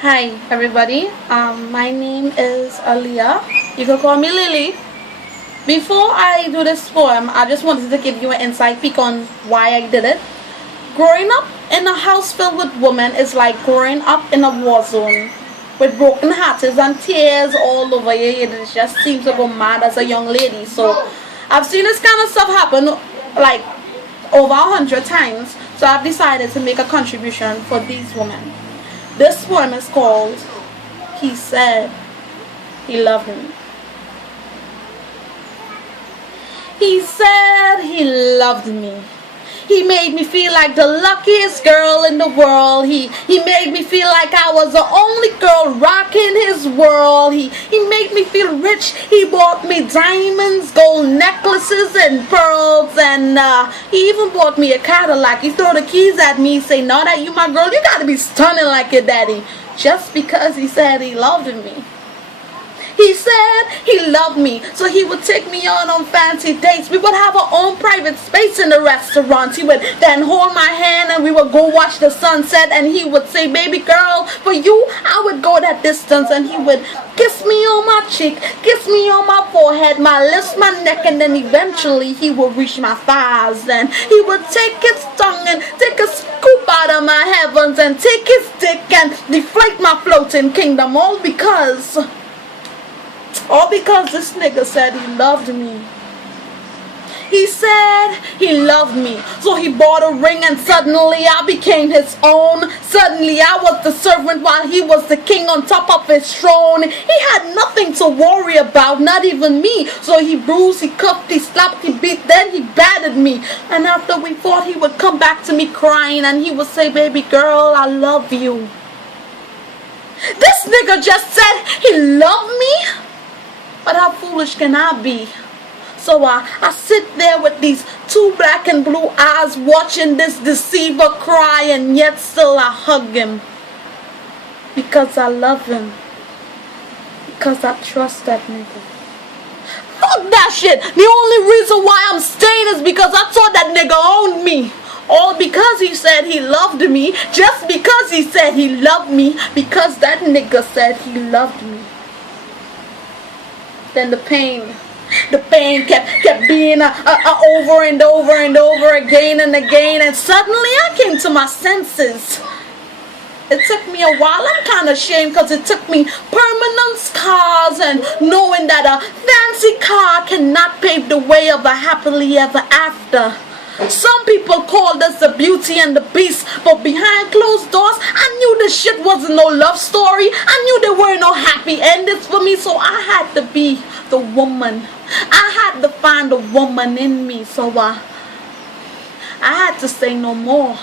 Hi everybody, my name is Aaliyah. You can call me Lily. Before I do this poem, I just wanted to give you an inside peek on why I did it. Growing up in a house filled with women is like growing up in a war zone with broken hearts and tears all over you. It just seems to go mad as a young lady. So I've seen this kind of stuff happen like over 100 times. So I've decided to make a contribution for these women. This poem is called He Said He Loved Me. He said he loved me. He made me feel like the luckiest girl in the world. He made me feel like I was the only girl rocking his world. He made me feel rich. He bought me diamonds, gold necklaces, and pearls. And he even bought me a Cadillac. He threw the keys at me, say, "Now that you my girl, you gotta be stunning like your daddy." Just because he said he loved me. He said he loved me, so he would take me on fancy dates. We would have our own private space in the restaurant. He would then hold my hand and we would go watch the sunset, and he would say, "Baby girl, for you, I would go that distance." And he would kiss me on my cheek, kiss me on my forehead, my lips, my neck, and then eventually he would reach my thighs. And he would take his tongue and take a scoop out of my heavens and take his dick and deflate my floating kingdom, all because this nigga said he loved me. He said he loved me, so he bought a ring and suddenly I became his own. Suddenly I was the servant while he was the king on top of his throne. He had nothing to worry about, not even me. So he bruised, he cuffed, he slapped, he beat, then he battered me. And after we fought, he would come back to me crying and he would say, "Baby girl, I love you." This nigga just said he loved me? But how foolish can I be? So I sit there with these two black and blue eyes watching this deceiver cry, and yet still I hug him. Because I love him. Because I trust that nigga. Fuck that shit! The only reason why I'm staying is because I thought that nigga owned me. All because he said he loved me. Just because he said he loved me. Because that nigga said he loved me. Then the pain kept being over and over and over again and again, and suddenly I came to my senses. It took me a while. I'm kind of ashamed because it took me permanent scars and knowing that a fancy car cannot pave the way of a happily ever after. Some people call this the Beauty and the Beast, but behind closed doors, I knew this shit wasn't no love story. I knew there were no happy endings for me, so I had to be the woman. I had to find the woman in me, so I had to say no more.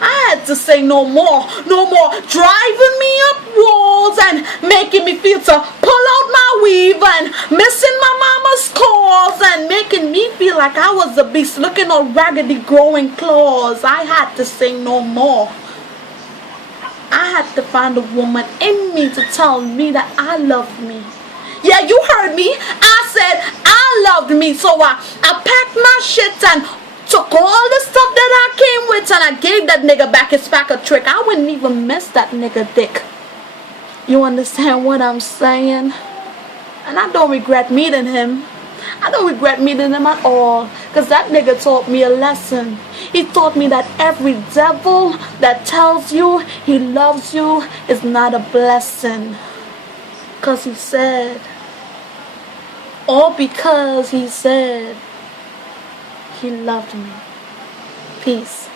I had to say no more. No more driving me up walls and making me feel to pull out my weave and missing my mama's calls and making me feel like I was a beast looking all raggedy growing claws. I had to say no more. I had to find a woman in me to tell me that I loved me. Yeah, you heard me. I said I loved me, so I packed my shit and took all the stuff that I came with, and I gave that nigga back his pack of trick. I wouldn't even miss that nigga dick. You understand what I'm saying? And I don't regret meeting him. I don't regret meeting him at all, because that nigga taught me a lesson. He taught me that every devil that tells you he loves you is not a blessing. Because he said, all because he said he loved me. Peace.